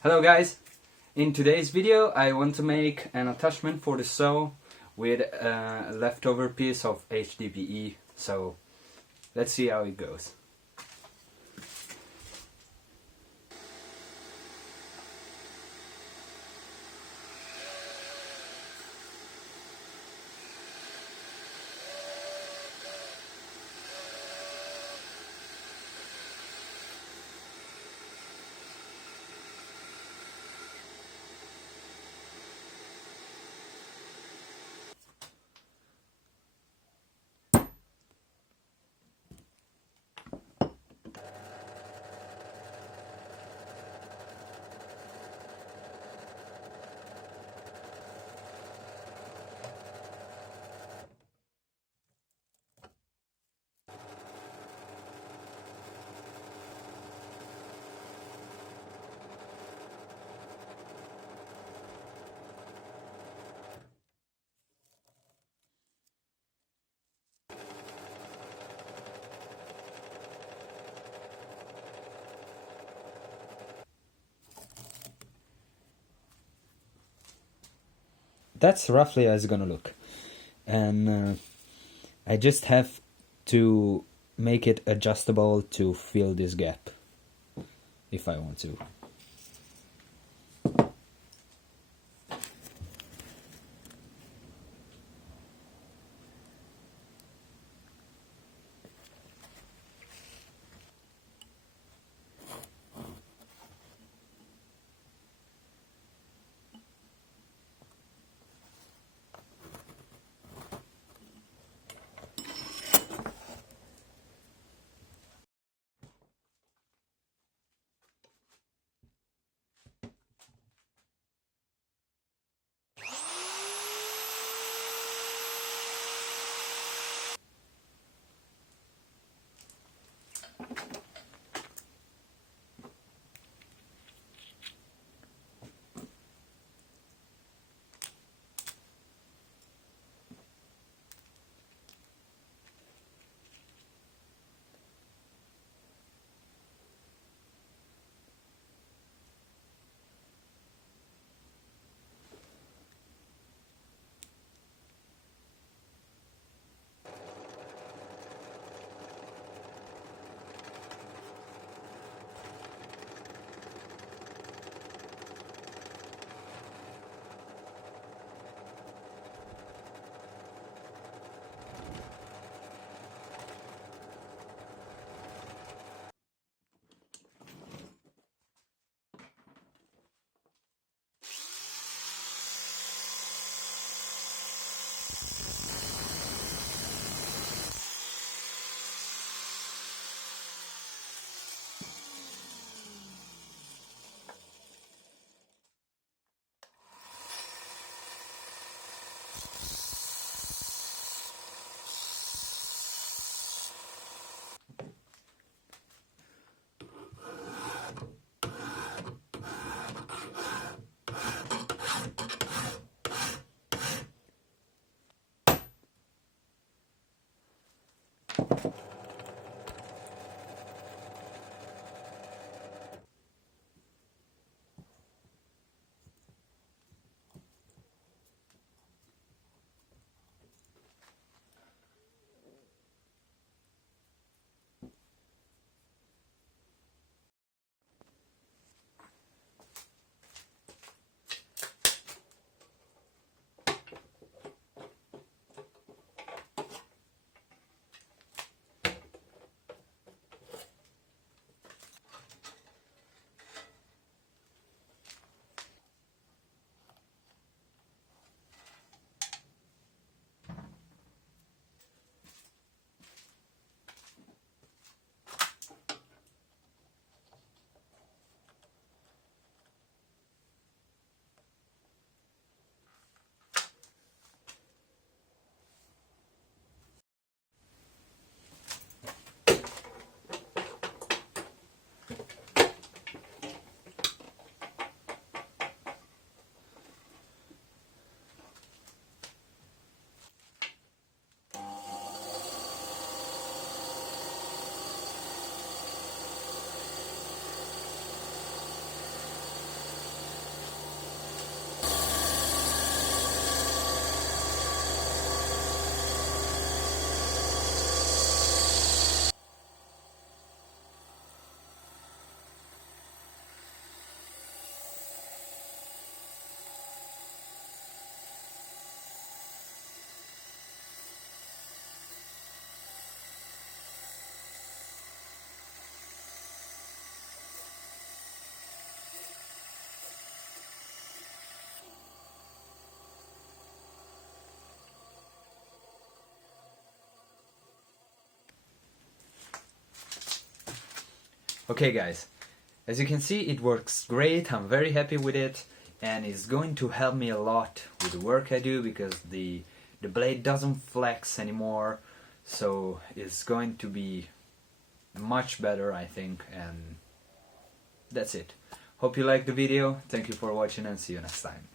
Hello guys! In today's video I want to make an attachment for the saw with a leftover piece of HDPE, so let's see how it goes. That's roughly how it's gonna look, and I just have to make it adjustable to fill this gap if I want to. Okay guys, as you can see it works great, I'm very happy with it, and it's going to help me a lot with the work I do because the blade doesn't flex anymore, so it's going to be much better I think, and that's it. Hope you liked the video, thank you for watching and see you next time.